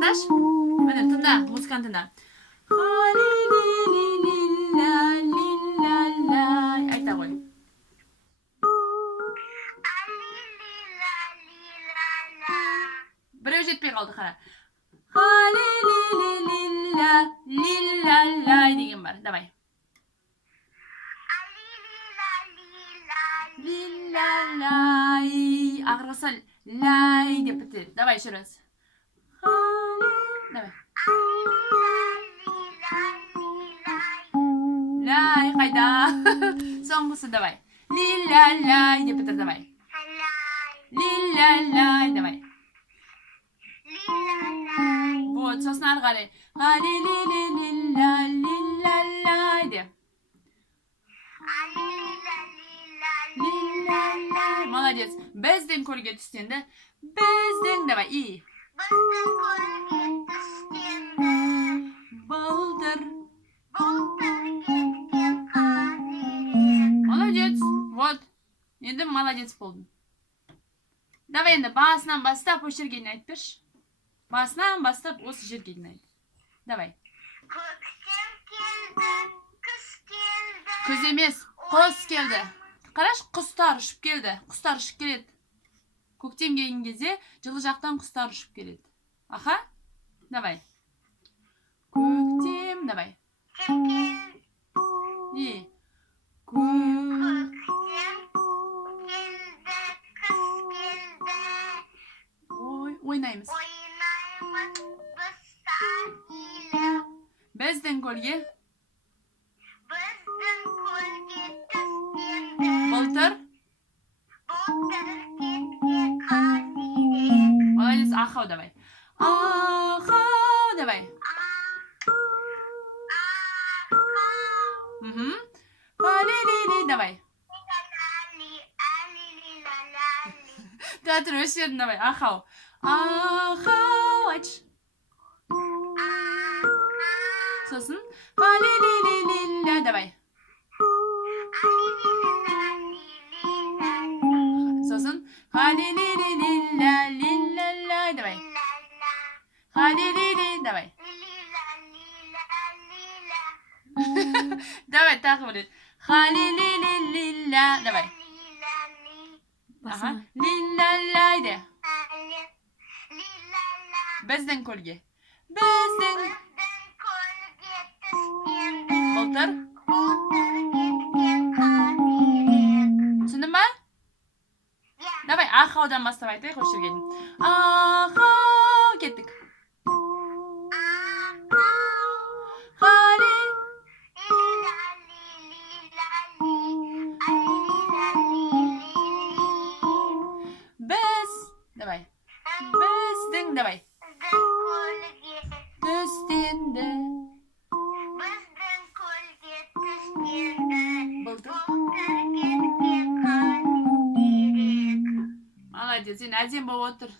Қарындаш, міне тыңда, музыканы тыңда. Айта ғой. Біреу жетпей қалды, қара. Лилалай деген бар. Давай. Лилалай. Ағырғысы лай деп бітеді. Давай, еще раз. Давай. Лай қайда? Соңғысы давай. Лилалай деп бітір, давай. Лилалай, давай. Вот, сосын ары қарай. Лилалай деп. Молодец. Біздің көлге түстенді. Біздің, давай, и. Былтыр. Молодец. Вот. Енді молодец болдың. Давай енді басынан бастап осы жерге дейін айтып берші. Басынан бастап осы жерге дейін айт. Давай. Көктем келді, күз келді. Күз емес, құс келді. Қараш, құстар ұшып келді. Құстар ұшып келеді. Көктем келген кезде жылы жақтан құстар ұшып келеді. Аха? Давай. Көктем, давай. И. Көктем келді, күз келді. Ой, ойнаймыз. Ойнаймыз біз сағилі. Біздің көлге. Біздің көлге түстенді. Былтыр. Былтыр кеткен қаз-үйрек. Молодец, ахау, давай. Ахау, давай. Ахау. Али-ли-ли, давай. Лали, али-ли-ла-лали. Театр өсерін, давай. Ахау. Ахау, айтшы. Ахау. Сосын. Али-ли-ли-ли-ля, давай. Али-ли-ла-ли-ли-ла-ли. Сосын. Али-ли-ли-ли-ля-ли-ля-ля, давай. Ли-ла-ла. Али-ли-ли, давай. Ли-ла-ли-ла-ли-ла. Давай, тағы бір рет. Али-ли-ли-ли-ля, давай. Ли-ла-ли. Аха. Ли-ля-лай де. Ли-ла-ла. Біздің көлге. Біздің. Біздің көлге түскенді. Былтыр. Былтыр кеткен қаз-үйрек. Түсіндің ба? Иә. Давай, ахаудан бастап айтайық осы жерге дейін. Ахау, кеттік. Ахау. Хали. Біз. Давай. Біздің, давай. Түстенді. Былтыр. Молодец, сен әдем болып отыр.